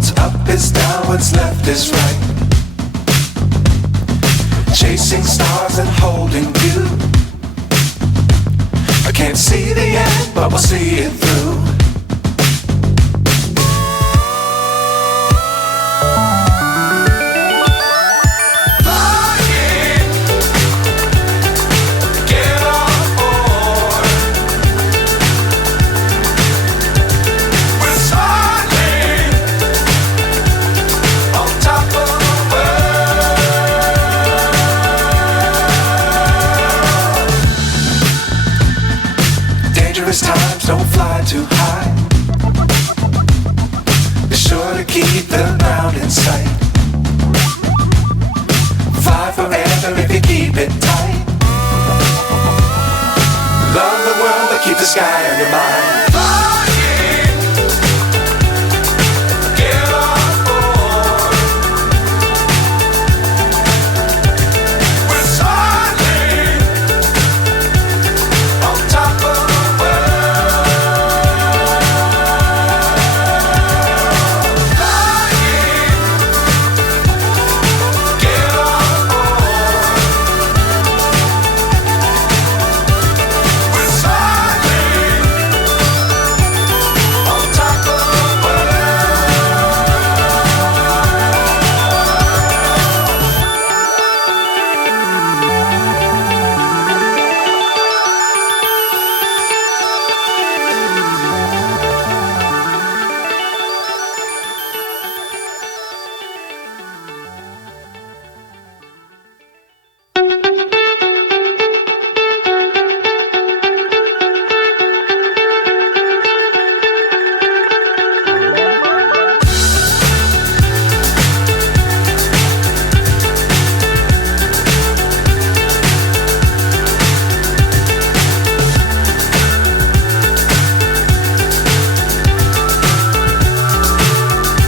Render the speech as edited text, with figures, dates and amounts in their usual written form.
What's up is down, what's left is right. Chasing stars and holding you. I can't see the end, but we'll see it through. Dangerous times, don't fly too high. Be sure to keep the ground in sight. Fly forever if you keep it tight. Love the world, but keep the sky on your mind.